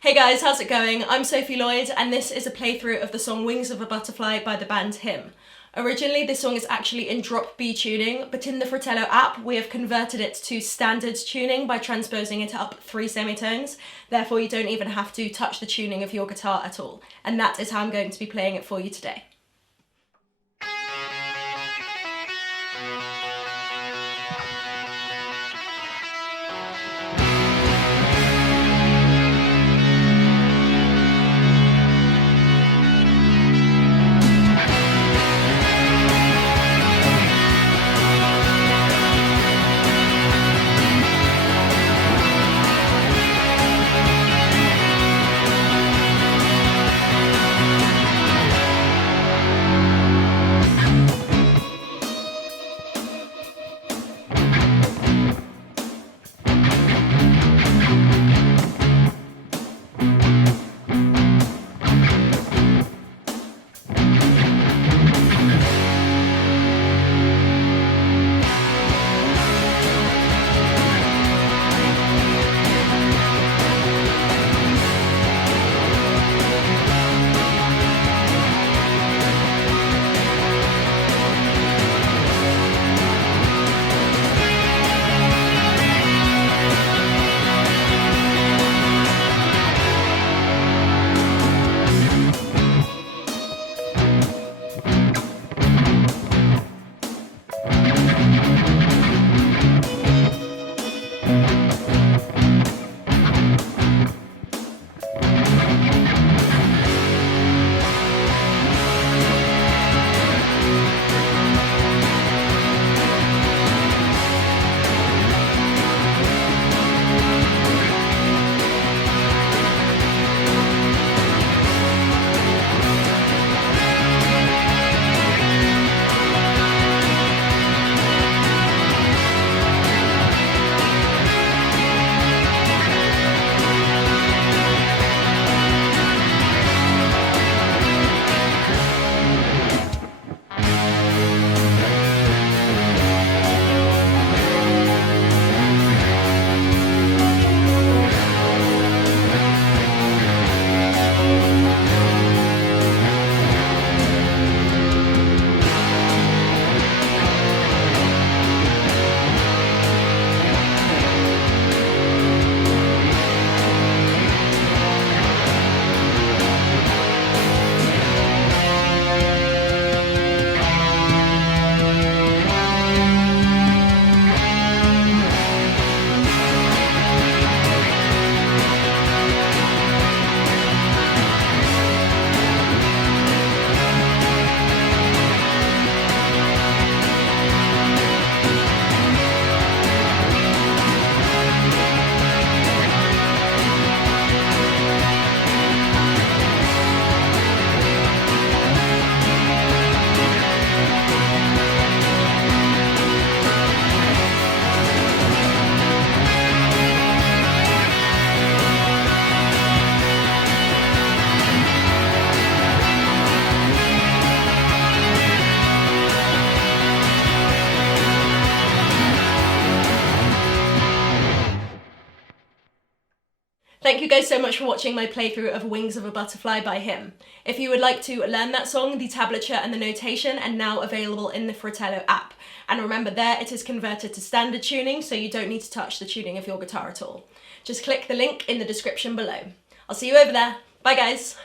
Hey guys, how's it going? I'm Sophie Lloyd and this is a playthrough of the song Wings of a Butterfly by the band BIMM. Originally this song is actually in drop B tuning, but in the Fretello app we have converted it to standard tuning by transposing it up 3 semitones. Therefore you don't even have to touch the tuning of your guitar at all. And that is how I'm going to be playing it for you today. Thank you guys so much for watching my playthrough of Wings of a Butterfly by BIMM. If you would like to learn that song, the tablature and the notation are now available in the Fretello app. And remember there it is converted to standard tuning, so you don't need to touch the tuning of your guitar at all. Just click the link in the description below. I'll see you over there. Bye guys!